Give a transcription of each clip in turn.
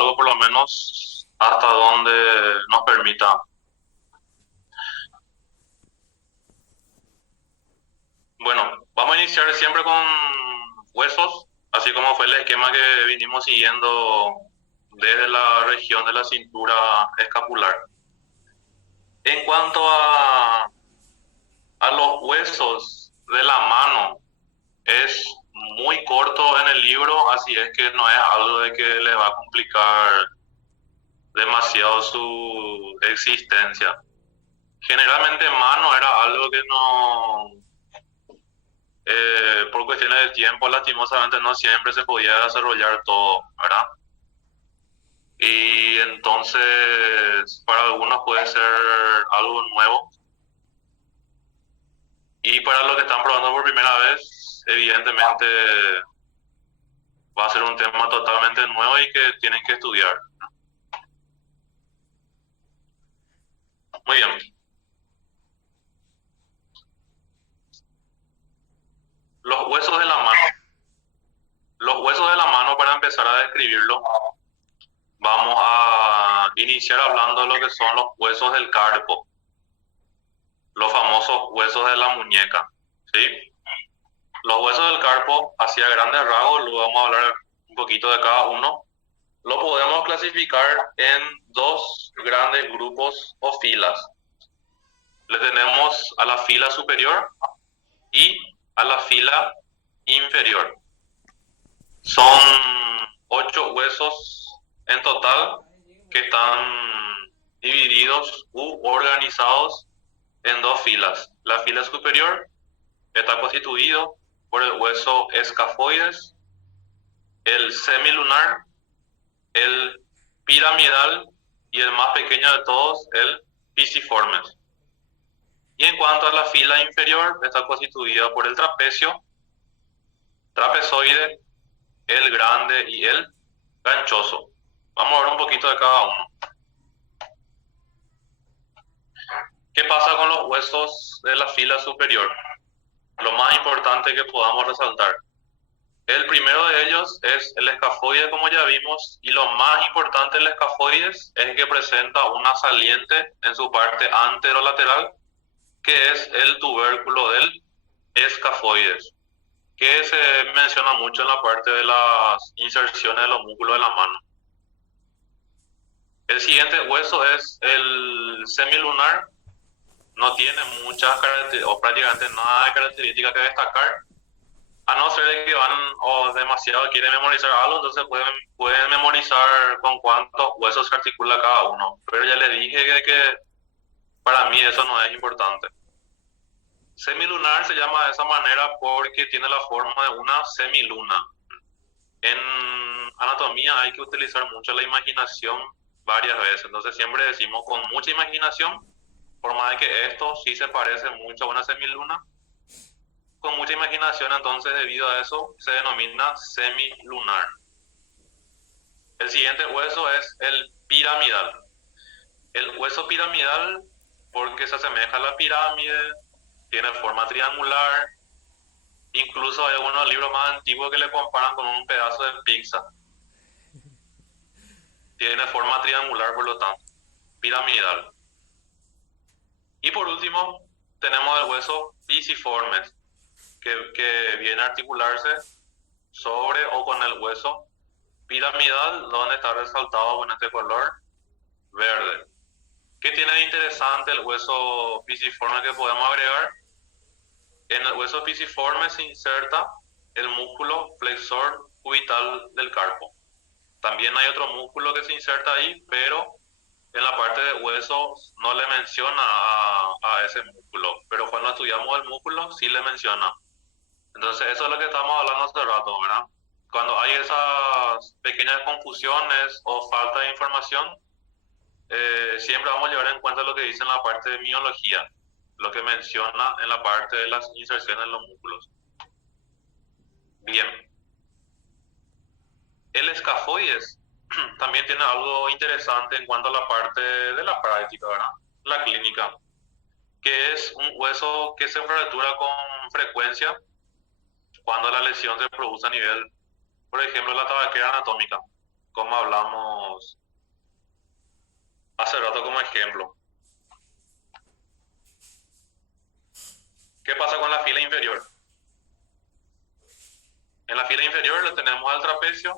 algo por lo menos hasta donde nos permita. Bueno, vamos a iniciar siempre con huesos, así como fue el esquema que vinimos siguiendo desde la región de la cintura escapular. En cuanto a los huesos de la mano, es muy corto en el libro, así es que no es algo de que le va a complicar demasiado su existencia. Generalmente mano era algo que no, por cuestiones de tiempo, lastimosamente no siempre se podía desarrollar todo, ¿verdad? Y entonces para algunos puede ser algo nuevo y para los que están probando por primera vez, evidentemente va a ser un tema totalmente nuevo y que tienen que estudiar. Muy bien. Los huesos de la mano. Los huesos de la mano, para empezar a describirlo, vamos a iniciar hablando de lo que son los huesos del carpo, los famosos huesos de la muñeca, ¿sí? Los huesos del carpo, hacia grandes rasgos, lo vamos a hablar un poquito de cada uno. Lo podemos clasificar en dos grandes grupos o filas. Le tenemos a la fila superior y a la fila inferior. Son 8 huesos en total que están divididos u organizados en dos filas. La fila superior está constituido por el hueso escafoides, el semilunar, el piramidal y el más pequeño de todos, el pisiformes. Y en cuanto a la fila inferior, está constituida por el trapecio, trapezoide, el grande y el ganchoso. Vamos a ver un poquito de cada uno. ¿Qué pasa con los huesos de la fila superior? Lo más importante que podamos resaltar. El primero de ellos es el escafoide, como ya vimos, y lo más importante del escafoides es que presenta una saliente en su parte anterolateral, que es el tubérculo del escafoides, que se menciona mucho en la parte de las inserciones de los músculos de la mano. El siguiente hueso es el semilunar. No tiene muchas características o prácticamente nada de características que destacar, a no ser de que van o demasiado quieren memorizar algo, entonces pueden memorizar con cuántos huesos se articula cada uno. Pero ya le dije que para mí eso no es importante. Semilunar se llama de esa manera porque tiene la forma de una semiluna. En anatomía hay que utilizar mucho la imaginación varias veces, entonces siempre decimos con mucha imaginación, por más de que esto sí se parece mucho a una semiluna, con mucha imaginación, entonces debido a eso se denomina semilunar. El siguiente hueso es el piramidal. El hueso piramidal, porque se asemeja a la pirámide, tiene forma triangular, incluso hay algunos libros más antiguos que le comparan con un pedazo de pizza. Tiene forma triangular, por lo tanto, piramidal. Y por último, tenemos el hueso pisiformes, que viene a articularse sobre o con el hueso piramidal, donde está resaltado con este color verde. ¿Qué tiene de interesante el hueso pisiforme que podemos agregar? En el hueso pisiforme se inserta el músculo flexor cubital del carpo. También hay otro músculo que se inserta ahí, pero en la parte de hueso no le menciona a ese músculo, pero cuando estudiamos el músculo sí le menciona. Entonces eso es lo que estamos hablando hace rato, ¿verdad? Cuando hay esas pequeñas confusiones o falta de información, siempre vamos a llevar en cuenta lo que dice en la parte de miología, lo que menciona en la parte de las inserciones en los músculos. Bien. El escafoides también tiene algo interesante en cuanto a la parte de la práctica, ¿verdad? La clínica, que es un hueso que se fractura con frecuencia cuando la lesión se produce a nivel, por ejemplo, la tabaquera anatómica, como hablamos ejemplo. ¿Qué pasa con la fila inferior? En la fila inferior lo tenemos al trapecio,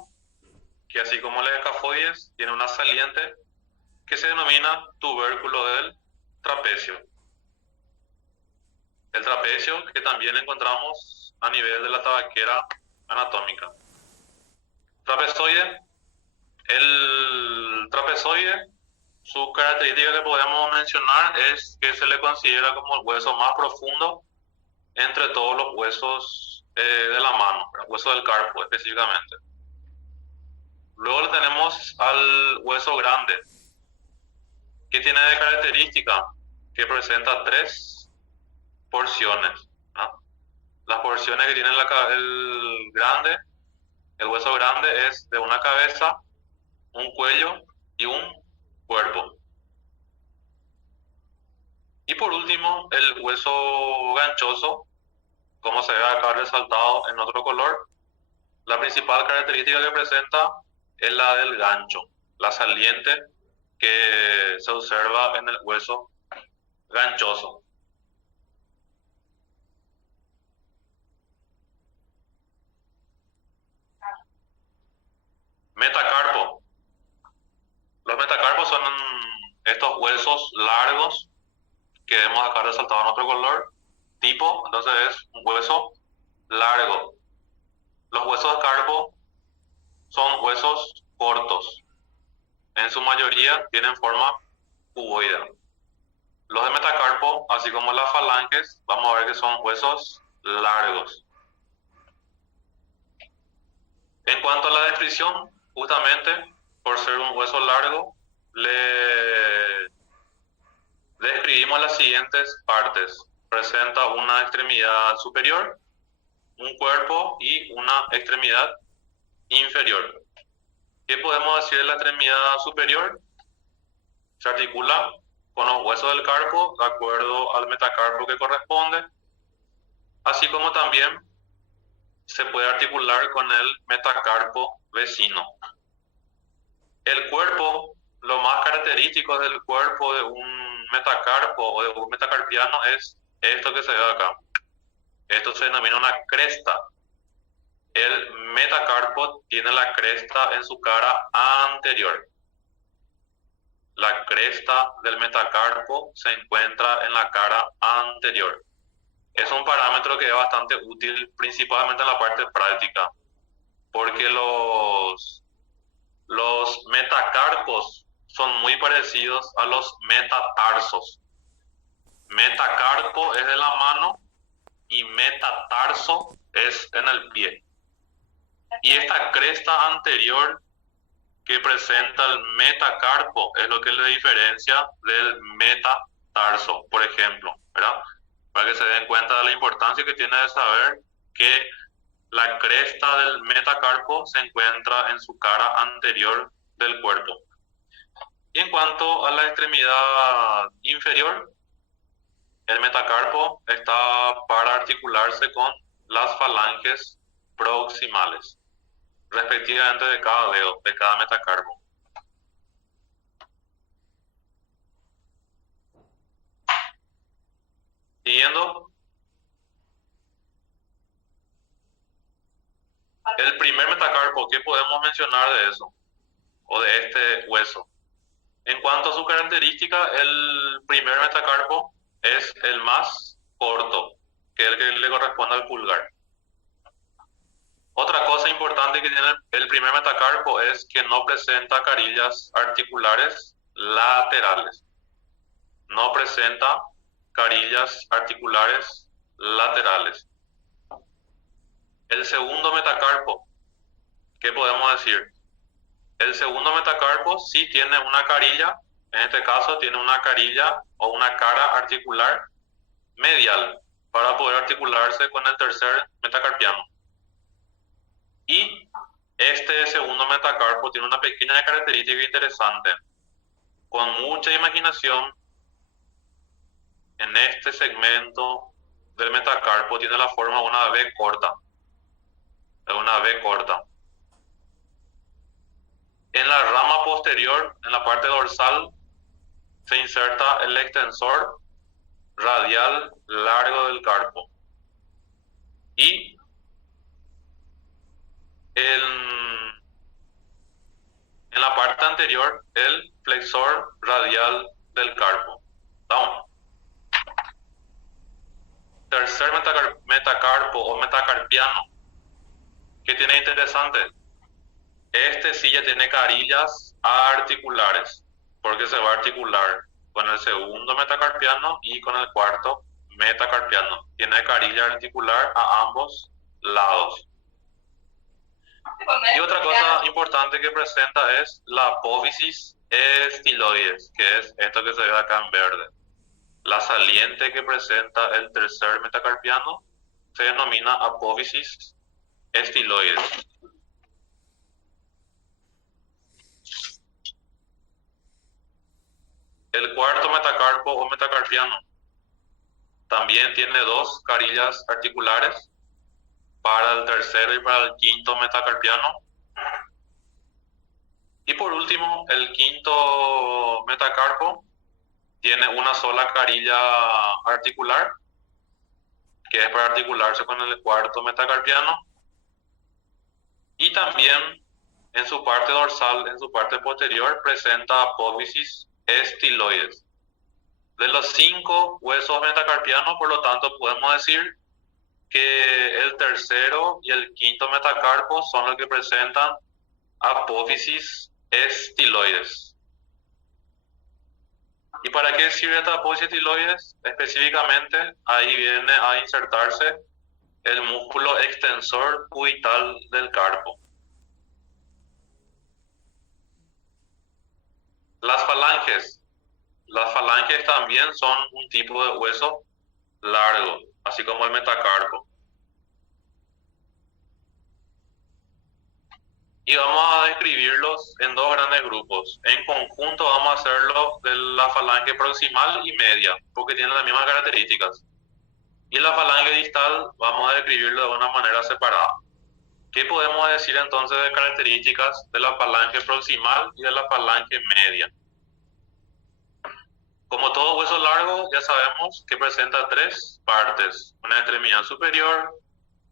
que así como los escafoides, tiene una saliente que se denomina tubérculo del trapecio. El trapecio que también encontramos a nivel de la tabaquera anatómica. Trapezoide. El trapezoide, su característica que podemos mencionar es que se le considera como el hueso más profundo entre todos los huesos de la mano, el hueso del carpo específicamente. Luego tenemos al hueso grande, que tiene de característica que presenta 3 porciones, ¿no? Las porciones que tiene el hueso grande es de una cabeza, un cuello y un cuerpo. Y por último, el hueso ganchoso, como se ve acá resaltado en otro color. La principal característica que presenta es la del gancho, la saliente que se observa en el hueso ganchoso. Metacarpo. Los metacarpos son estos huesos largos que vemos acá resaltado en otro color. Tipo, entonces es un hueso largo. Los huesos de carpo son huesos cortos. En su mayoría tienen forma cuboidal. Los de metacarpo, así como las falanges, vamos a ver que son huesos largos. En cuanto a la descripción, justamente por ser un hueso largo, le describimos las siguientes partes. Presenta una extremidad superior, un cuerpo y una extremidad inferior. ¿Qué podemos decir de la extremidad superior? Se articula con los huesos del carpo de acuerdo al metacarpo que corresponde, así como también se puede articular con el metacarpo vecino. El cuerpo, lo más característico del cuerpo de un metacarpo o de un metacarpiano es esto que se ve acá. Esto se denomina una cresta. El metacarpo tiene la cresta en su cara anterior. La cresta del metacarpo se encuentra en la cara anterior. Es un parámetro que es bastante útil, principalmente en la parte práctica, porque los metacarpos son muy parecidos a los metatarsos. Metacarpo es de la mano y metatarso es en el pie. Y esta cresta anterior que presenta el metacarpo es lo que le diferencia del metatarso, por ejemplo, ¿verdad? Para que se den cuenta de la importancia que tiene de saber que la cresta del metacarpo se encuentra en su cara anterior del cuerpo. Y en cuanto a la extremidad inferior, el metacarpo está para articularse con las falanges proximales, respectivamente de cada dedo, de cada metacarpo. Siguiendo, el primer metacarpo, ¿qué podemos mencionar de eso? O de este hueso. En cuanto a su característica, el primer metacarpo es el más corto, que es el que le corresponde al pulgar. Otra cosa importante que tiene el primer metacarpo es que no presenta carillas articulares laterales. No presenta carillas articulares laterales. El segundo metacarpo, ¿qué podemos decir? El segundo metacarpo sí tiene una carilla, en este caso tiene una carilla o una cara articular medial para poder articularse con el tercer metacarpiano. Y este segundo metacarpo tiene una pequeña característica interesante. Con mucha imaginación, en este segmento del metacarpo tiene la forma de una V corta. De una V corta. En la rama posterior, en la parte dorsal, se inserta el extensor radial largo del carpo y en la parte anterior el flexor radial del carpo. Down. Tercer metacarpo o metacarpiano. ¿Qué tiene interesante? Este sí ya tiene carillas articulares, porque se va a articular con el segundo metacarpiano y con el cuarto metacarpiano. Tiene carilla articular a ambos lados. Y otra cosa importante que presenta es la apófisis estiloides, que es esto que se ve acá en verde. La saliente que presenta el tercer metacarpiano se denomina apófisis estiloides. El cuarto metacarpo o metacarpiano también tiene dos carillas articulares para el tercero y para el quinto metacarpiano. Y por último, el quinto metacarpo tiene una sola carilla articular, que es para articularse con el cuarto metacarpiano. Y también en su parte dorsal, en su parte posterior, presenta apófisis estiloides. De los 5 huesos metacarpianos, por lo tanto, podemos decir que el tercero y el quinto metacarpo son los que presentan apófisis estiloides. ¿Y para qué sirve esta apófisis estiloides? Específicamente, ahí viene a insertarse el músculo extensor cubital del carpo. Las falanges. Las falanges también son un tipo de hueso largo, así como el metacarpo. Y vamos a describirlos en dos grandes grupos. En conjunto vamos a hacerlo de la falange proximal y media, porque tienen las mismas características. Y la falange distal vamos a describirlo de una manera separada. ¿Qué podemos decir entonces de características de la falange proximal y de la falange media? Como todo hueso largo, ya sabemos que presenta 3 partes: una extremidad superior,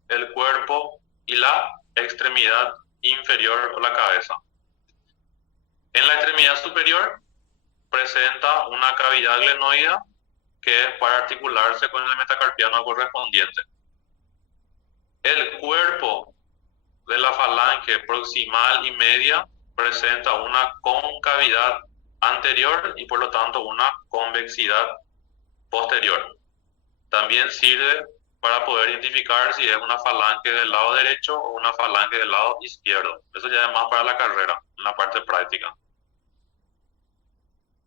el cuerpo y la extremidad inferior o la cabeza. En la extremidad superior presenta una cavidad glenoidea que es para articularse con el metacarpiano correspondiente. El cuerpo de la falange proximal y media presenta una concavidad anterior y por lo tanto una convexidad posterior. También sirve para poder identificar si es una falange del lado derecho o una falange del lado izquierdo. Eso ya es más para la carrera, en la parte práctica.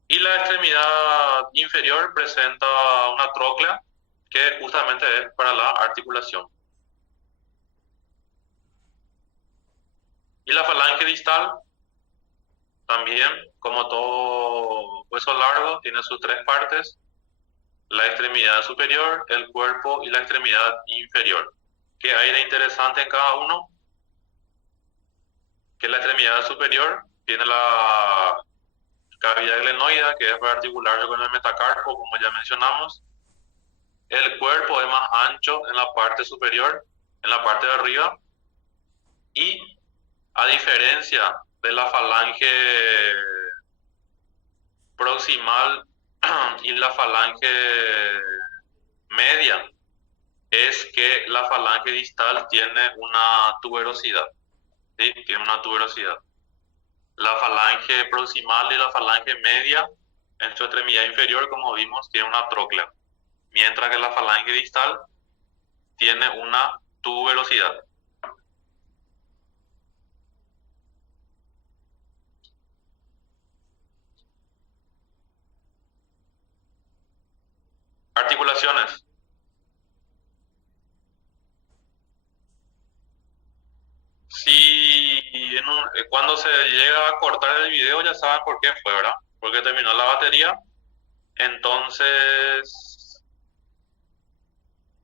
Y la extremidad inferior presenta una tróclea que justamente es para la articulación. Y la falange distal también, como todo hueso largo, tiene sus 3 partes: la extremidad superior, el cuerpo y la extremidad inferior. ¿Qué hay de interesante en cada uno? Que la extremidad superior tiene la cavidad glenoidea, que es para articularse con el metacarpo, como ya mencionamos. El cuerpo es más ancho en la parte superior, en la parte de arriba. Y a diferencia de la falange proximal y la falange media, es que la falange distal tiene una tuberosidad. ¿Sí? Tiene una tuberosidad. La falange proximal y la falange media, en su extremidad inferior, como vimos, tiene una tróclea, mientras que la falange distal tiene una tuberosidad. Articulaciones. Si cuando se llega a cortar el video, ya saben por qué fue, ¿verdad? Porque terminó la batería. Entonces,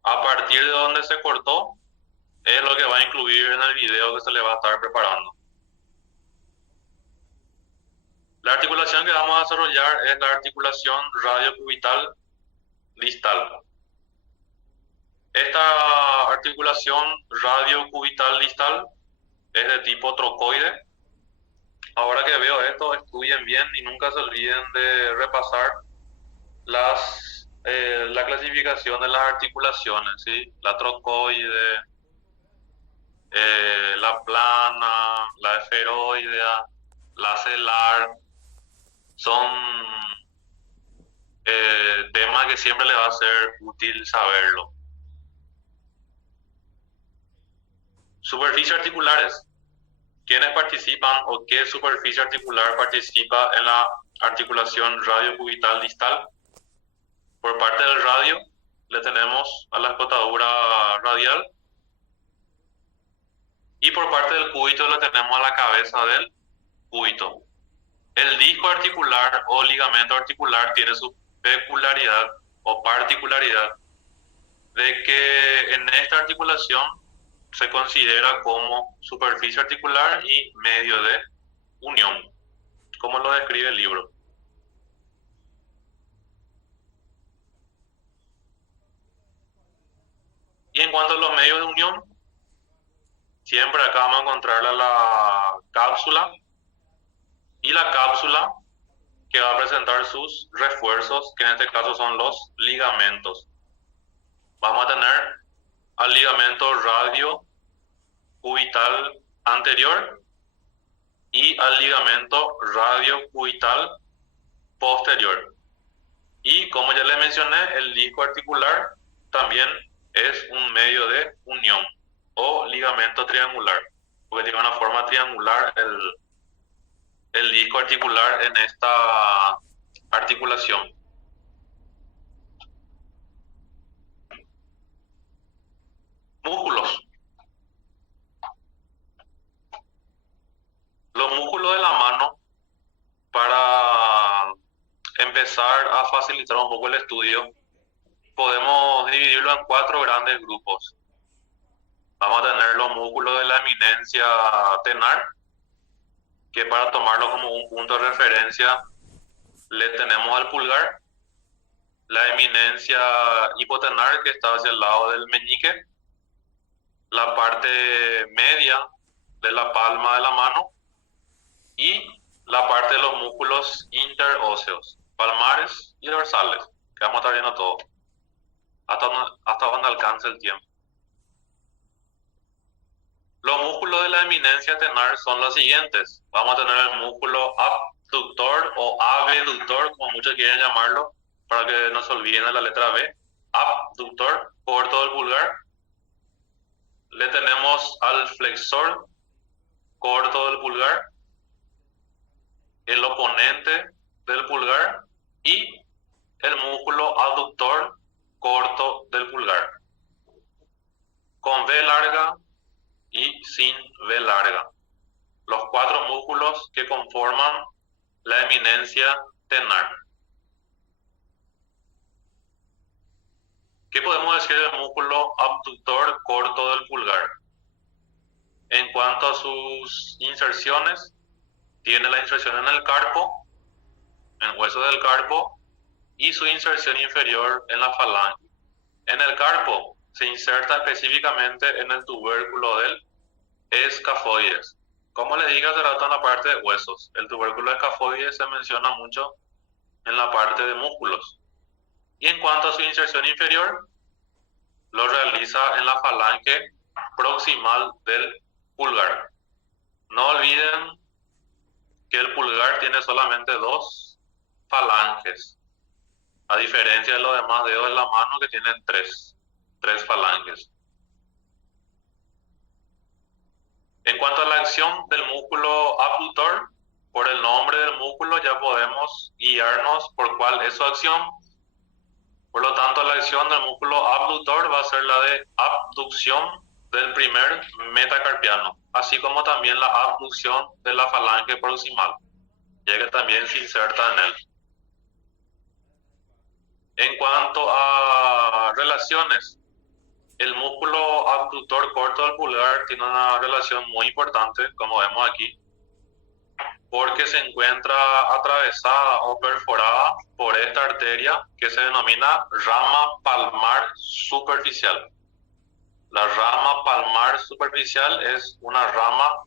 a partir de donde se cortó, es lo que va a incluir en el video que se le va a estar preparando. La articulación que que vamos a desarrollar es la articulación radiocubital distal. Esta articulación radiocubital distal es de tipo trocoide. Ahora que veo esto, estudien bien y nunca se olviden de repasar la clasificación de las articulaciones, ¿sí? La trocoide, la plana, la esferoidea, la celar, son temas que siempre les va a ser útil saberlo. Superficies articulares. ¿Quiénes participan o qué superficie articular participa en la articulación radiocubital distal? Por parte del radio le tenemos a la escotadura radial y por parte del cúbito le tenemos a la cabeza del cúbito. El disco articular o ligamento articular tiene su peculiaridad o particularidad de que en esta articulación se considera como superficie articular y medio de unión, como lo describe el libro. Y en cuanto a los medios de unión, siempre acá vamos a encontrar la cápsula, y la cápsula que va a presentar sus refuerzos, que en este caso son los ligamentos. Vamos a tener al ligamento radiocubital anterior y al ligamento radiocubital posterior. Y como ya les mencioné, el disco articular también es un medio de unión o ligamento triangular, porque tiene una forma triangular el disco articular en esta articulación. Músculos. Los músculos de la mano, para empezar a facilitar un poco el estudio, podemos dividirlo en 4 grandes grupos. Vamos a tener los músculos de la eminencia tenar, que para tomarlo como un punto de referencia le tenemos al pulgar, la eminencia hipotenar, que está hacia el lado del meñique, la parte media de la palma de la mano y la parte de los músculos interóseos, palmares y dorsales, que vamos a estar viendo todo, hasta donde alcance el tiempo. Los músculos de la eminencia tenar son los siguientes. Vamos a tener el músculo abductor o abductor, como muchos quieren llamarlo, para que no se olviden de la letra B. Abductor, corto del pulgar. Le tenemos al flexor, corto del pulgar, el oponente del pulgar y el músculo abductor, corto del pulgar, con V larga y sin V larga. Los 4 músculos que conforman la eminencia tenar. ¿Qué podemos decir del músculo abductor corto del pulgar? En cuanto a sus inserciones, tiene la inserción en el carpo, en el hueso del carpo, y su inserción inferior en la falange. En el carpo se inserta específicamente en el tubérculo del escafoides. Como les dije hace rato en la parte de huesos, el tubérculo escafoides se menciona mucho en la parte de músculos. Y en cuanto a su inserción inferior, lo realiza en la falange proximal del pulgar. No olviden que el pulgar tiene solamente 2 falanges, a diferencia de los demás dedos de la mano que tienen 3 falanges. En cuanto a la acción del músculo abductor, por el nombre del músculo ya podemos guiarnos por cuál es su acción. Por lo tanto, la acción del músculo abductor va a ser la de abducción del primer metacarpiano, así como también la abducción de la falange proximal, ya que también se inserta en él. En cuanto a relaciones, el músculo abductor corto del pulgar tiene una relación muy importante, como vemos aquí, porque se encuentra atravesada o perforada por esta arteria que se denomina rama palmar superficial. La rama palmar superficial es una rama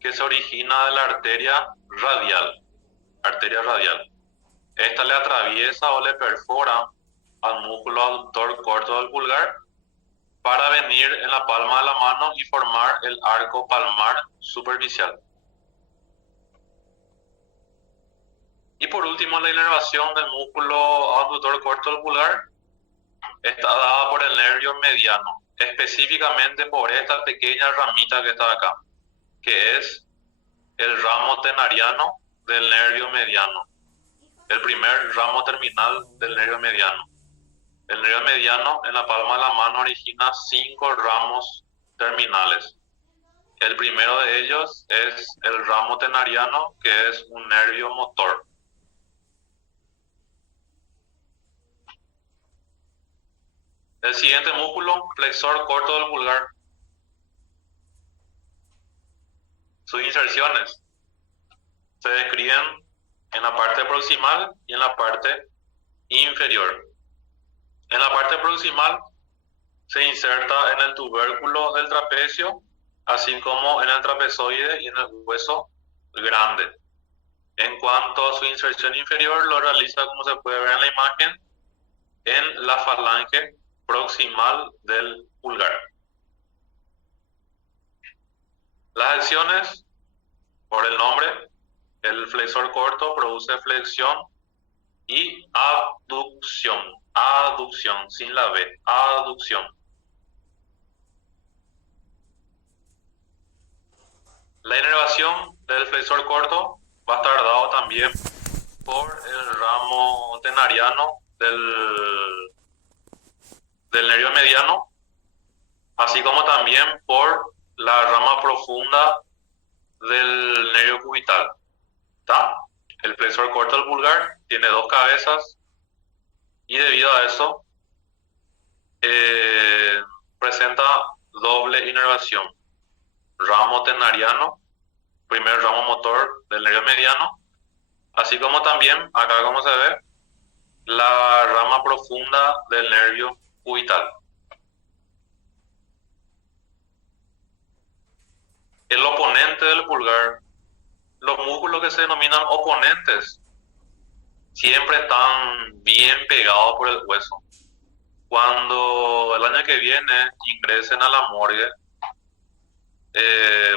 que se origina de la arteria radial. Esta le atraviesa o le perfora al músculo aductor corto del pulgar para venir en la palma de la mano y formar el arco palmar superficial. Y por último, la inervación del músculo abductor corto del pulgar está dada por el nervio mediano, específicamente por esta pequeña ramita que está acá, que es el ramo tenariano del nervio mediano, el primer ramo terminal del nervio mediano. El nervio mediano en la palma de la mano origina 5 ramos terminales. El primero de ellos es el ramo tenariano, que es un nervio motor. El siguiente músculo, flexor corto del pulgar. Sus inserciones se describen en la parte proximal y en la parte inferior. En la parte proximal se inserta en el tubérculo del trapecio, así como en el trapezoide y en el hueso grande. En cuanto a su inserción inferior, lo realiza, como se puede ver en la imagen, en la falange proximal del pulgar. Las acciones, por el nombre, el flexor corto produce flexión y abducción. Aducción, sin la B, aducción. La inervación del flexor corto va a estar dado también por el ramo tenariano del nervio mediano, así como también por la rama profunda del nervio cubital. ¿Está? El flexor corto del pulgar tiene 2 cabezas y debido a eso presenta doble inervación. Ramo tenariano, primer ramo motor del nervio mediano, así como también, acá como se ve, la rama profunda del nervio cubital. El oponente del pulgar, los músculos que se denominan oponentes, siempre están bien pegados por el hueso. Cuando el año que viene ingresen a la morgue,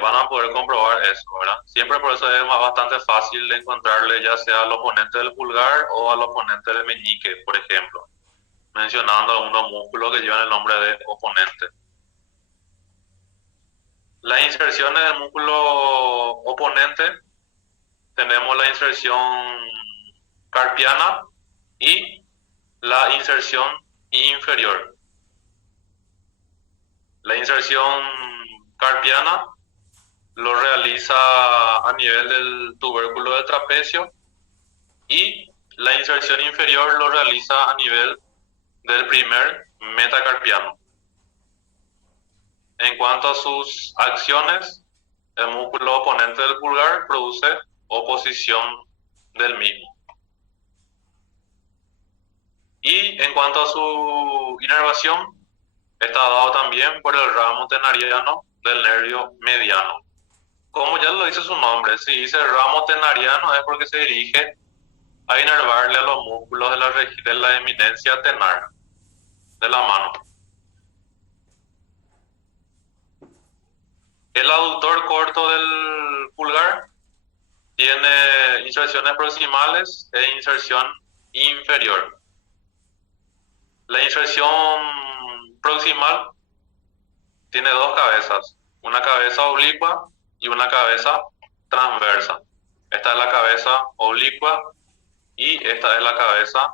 van a poder comprobar eso, ¿verdad? Siempre por eso es bastante fácil de encontrarle ya sea al oponente del pulgar o al oponente del meñique, por ejemplo, mencionando algunos músculos que llevan el nombre de oponente. Las inserciones del músculo oponente, tenemos la inserción carpiana y la inserción inferior. La inserción carpiana lo realiza a nivel del tubérculo del trapecio y la inserción inferior lo realiza a nivel del primer metacarpiano. En cuanto a sus acciones, el músculo oponente del pulgar produce oposición del mismo. Y en cuanto a su inervación, está dado también por el ramo tenariano del nervio mediano. Como ya lo dice su nombre, si dice ramo tenariano es porque se dirige a inervarle a los músculos de la eminencia tenar, de la mano. El aductor corto del pulgar tiene inserciones proximales e inserción inferior. La inserción proximal tiene 2 cabezas, una cabeza oblicua y una cabeza transversa. Esta es la cabeza oblicua y esta es la cabeza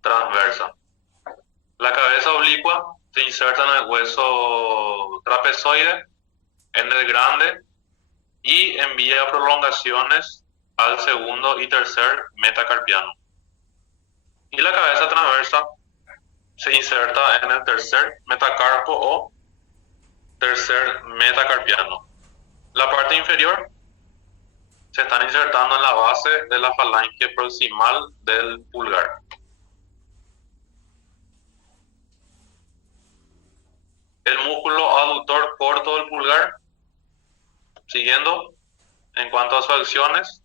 transversa. La cabeza oblicua se inserta en el hueso trapezoide, en el grande, y envía prolongaciones al segundo y tercer metacarpiano. Y la cabeza transversa se inserta en el tercer metacarpo o tercer metacarpiano. La parte inferior se están insertando en la base de la falange proximal del pulgar. El músculo aductor corto del pulgar, siguiendo, en cuanto a sus acciones,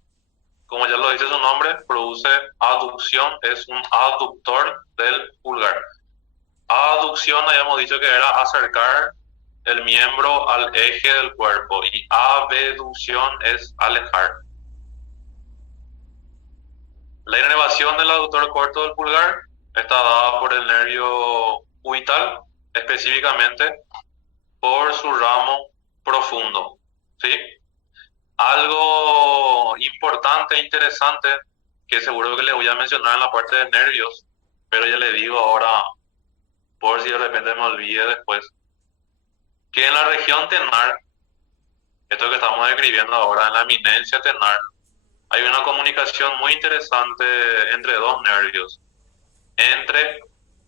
como ya lo dice su nombre, produce aducción, es un aductor del pulgar. Aducción habíamos dicho que era acercar el miembro al eje del cuerpo y abducción es alejar. La inervación del aductor corto del pulgar está dada por el nervio cubital, específicamente por su ramo profundo, ¿sí? Algo importante e interesante que seguro que les voy a mencionar en la parte de nervios, pero ya le digo ahora por si de repente me olvide después, que en la región tenar, esto que estamos describiendo ahora, en la eminencia tenar, hay una comunicación muy interesante entre dos nervios, entre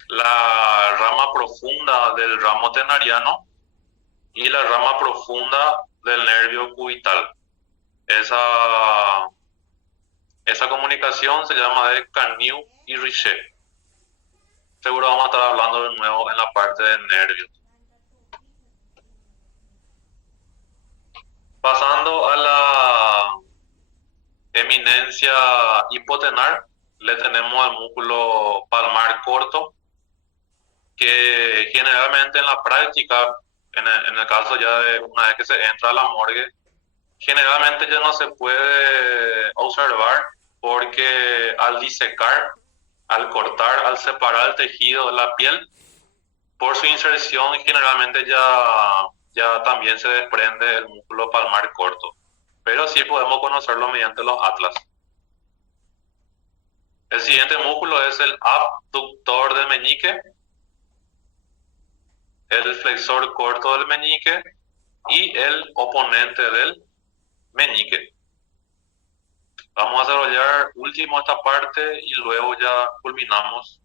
la rama profunda del ramo tenariano y la rama profunda del nervio cubital. Esa comunicación se llama de Canut y Richet. Seguro vamos a estar hablando de nuevo en la parte de nervios. Pasando a la eminencia hipotenar, le tenemos al músculo palmar corto, que generalmente en la práctica, en el caso ya de una vez que se entra a la morgue, generalmente ya no se puede observar porque al disecar, al cortar, al separar el tejido de la piel, por su inserción generalmente ya también se desprende el músculo palmar corto. Pero sí podemos conocerlo mediante los atlas. El siguiente músculo es el abductor del meñique, el flexor corto del meñique y el oponente del meñique. Vamos a desarrollar último esta parte y luego ya culminamos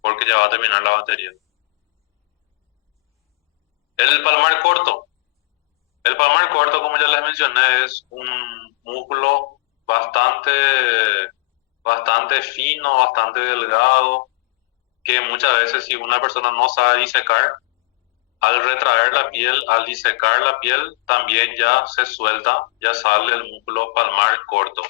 porque ya va a terminar la batería. El palmar corto. El palmar corto, como ya les mencioné, es un músculo bastante fino, bastante delgado, que muchas veces si una persona no sabe disecar, al retraer la piel, al disecar la piel, también ya se suelta, ya sale el músculo palmar corto.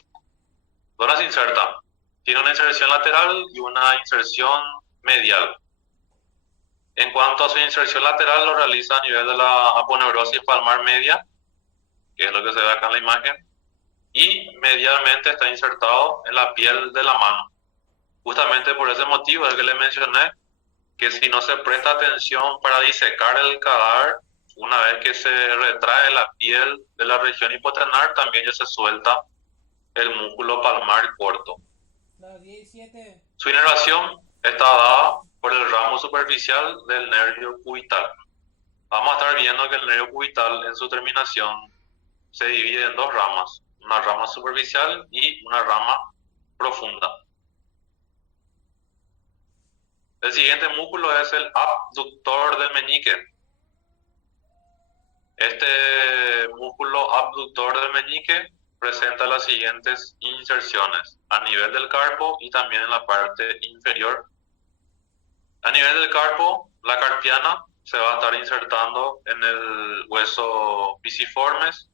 ¿Dónde se inserta? Tiene una inserción lateral y una inserción medial. En cuanto a su inserción lateral, lo realiza a nivel de la aponeurosis palmar media, que es lo que se ve acá en la imagen, y medialmente está insertado en la piel de la mano. Justamente por ese motivo es que le mencioné que si no se presta atención para disecar el cadáver, una vez que se retrae la piel de la región hipotenar, también ya se suelta el músculo palmar corto. Su inervación está dada por el ramo superficial del nervio cubital. Vamos a estar viendo que el nervio cubital en su terminación se divide en dos ramas, una rama superficial y una rama profunda. El siguiente músculo es el abductor del meñique. Este músculo abductor del meñique presenta las siguientes inserciones a nivel del carpo y también en la parte inferior. A nivel del carpo, la carpiana se va a estar insertando en el hueso pisiformes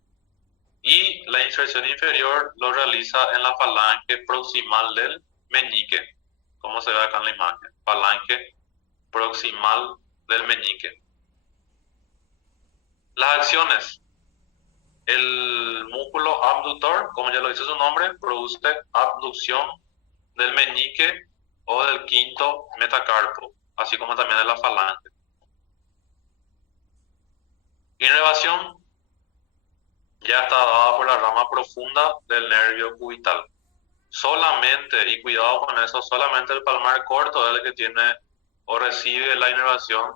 y la inserción inferior lo realiza en la falange proximal del meñique, como se ve acá en la imagen, falange proximal del meñique. Las acciones. El músculo abductor, como ya lo dice su nombre, produce abducción del meñique o del quinto metacarpo, así como también de la falange. Inervación ya está dada por la rama profunda del nervio cubital. Solamente, y cuidado con eso, solamente el palmar corto es el que tiene o recibe la inervación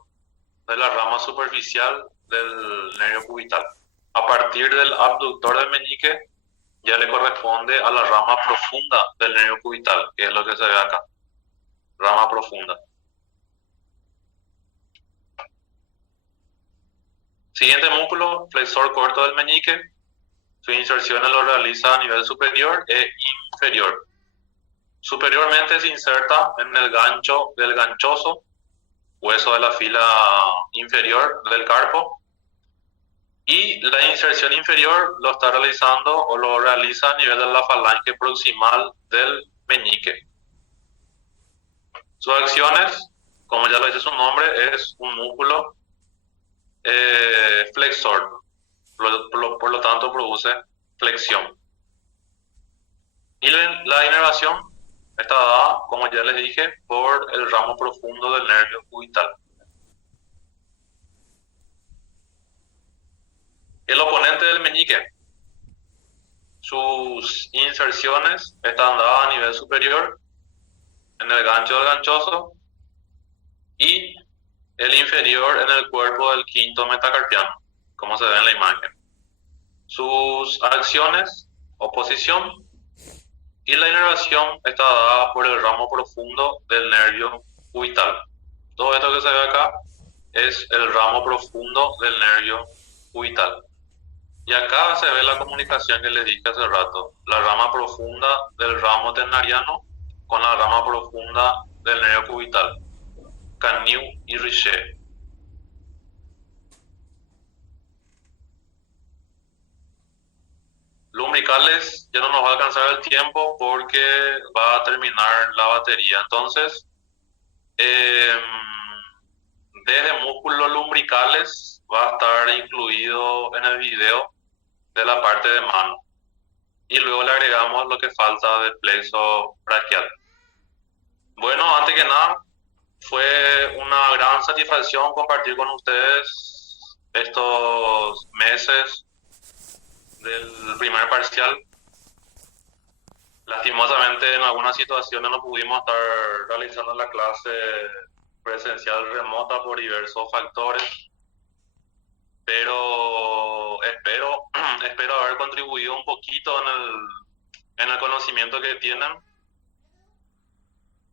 de la rama superficial del nervio cubital. A partir del abductor del meñique ya le corresponde a la rama profunda del nervio cubital, que es lo que se ve acá, rama profunda. Siguiente músculo, flexor corto del meñique. Sus inserciones lo realiza a nivel superior e inferior. Superiormente se inserta en el gancho del ganchoso, hueso de la fila inferior del carpo, y la inserción inferior lo está realizando o lo realiza a nivel de la falange proximal del meñique. Sus acciones, como ya lo dice su nombre, es un músculo flexor, por lo tanto produce flexión. Y la inervación está dada, como ya les dije, por el ramo profundo del nervio cubital. El oponente del meñique, sus inserciones están dadas a nivel superior en el gancho del ganchoso y el inferior en el cuerpo del quinto metacarpiano, como se ve en la imagen. Sus acciones o posición y la inervación está dada por el ramo profundo del nervio cubital. Todo esto que se ve acá es el ramo profundo del nervio cubital. Y acá se ve la comunicación que les dije hace rato, la rama profunda del ramo ternariano con la rama profunda del nervio cubital, Canut y Richet. Lumbricales, ya no nos va a alcanzar el tiempo porque va a terminar la batería. Entonces, desde músculos lumbricales va a estar incluido en el video de la parte de mano. Y luego le agregamos lo que falta del plexo braquial. Bueno, antes que nada, fue una gran satisfacción compartir con ustedes estos meses del primer parcial. Lastimosamente en algunas situaciones no pudimos estar realizando la clase presencial remota por diversos factores, pero espero haber contribuido un poquito en el conocimiento que tienen.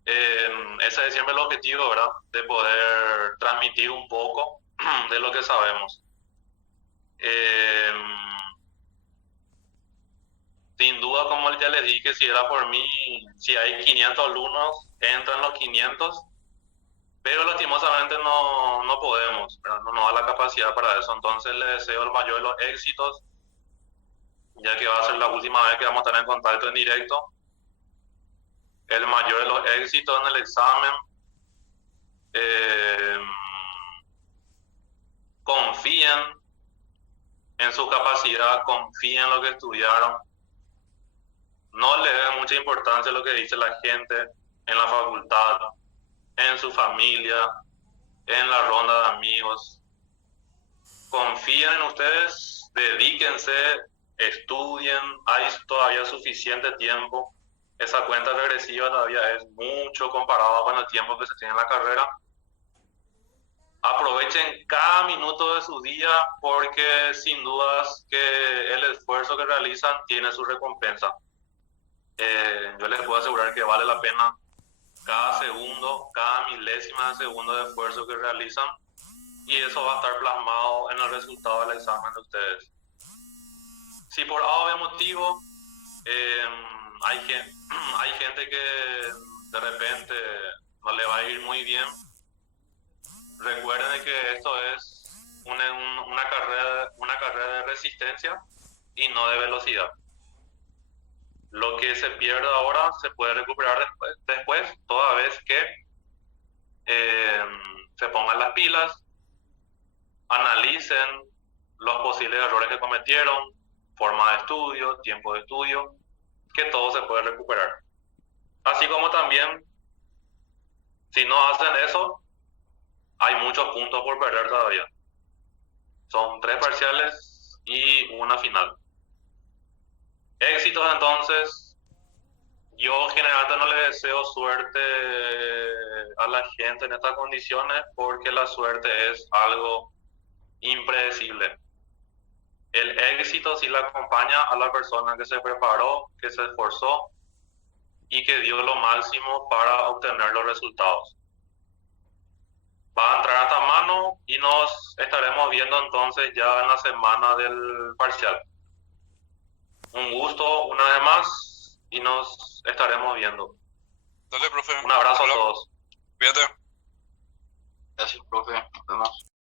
Ese es siempre el objetivo, ¿verdad? De poder transmitir un poco de lo que sabemos. Sin duda, como ya les dije, si era por mí, si hay 500 alumnos, entran los 500, pero lastimosamente no podemos, ¿verdad? No nos da la capacidad para eso. Entonces les deseo el mayor de los éxitos, ya que va a ser la última vez que vamos a estar en contacto en directo. El mayor de los éxitos en el examen. Confíen en su capacidad, confíen en lo que estudiaron. No le den mucha importancia a lo que dice la gente en la facultad, en su familia, en la ronda de amigos. Confíen en ustedes, dedíquense, estudien, hay todavía suficiente tiempo. Esa cuenta regresiva todavía es mucho comparado con el tiempo que se tiene en la carrera. Aprovechen cada minuto de su día porque sin dudas que el esfuerzo que realizan tiene su recompensa. Yo les puedo asegurar que vale la pena cada segundo, cada milésima de segundo de esfuerzo que realizan, y eso va a estar plasmado en el resultado del examen de ustedes. Si por A o B motivo hay gente que de repente no le va a ir muy bien, recuerden que esto es una carrera de resistencia y no de velocidad. Lo que se pierde ahora se puede recuperar después toda vez que se pongan las pilas, analicen los posibles errores que cometieron, forma de estudio, tiempo de estudio, que todo se puede recuperar. Así como también, si no hacen eso, hay muchos puntos por perder todavía. Son 3 parciales y una final. Éxitos entonces. Yo generalmente no le deseo suerte a la gente en estas condiciones porque la suerte es algo impredecible. El éxito sí le acompaña a la persona que se preparó, que se esforzó y que dio lo máximo para obtener los resultados. Va a entrar hasta mano y nos estaremos viendo entonces ya en la semana del parcial. Un gusto una vez más y nos estaremos viendo. Dale, profe. Un abrazo a Hola, todos. cuídate. Gracias, profe. Nos vemos.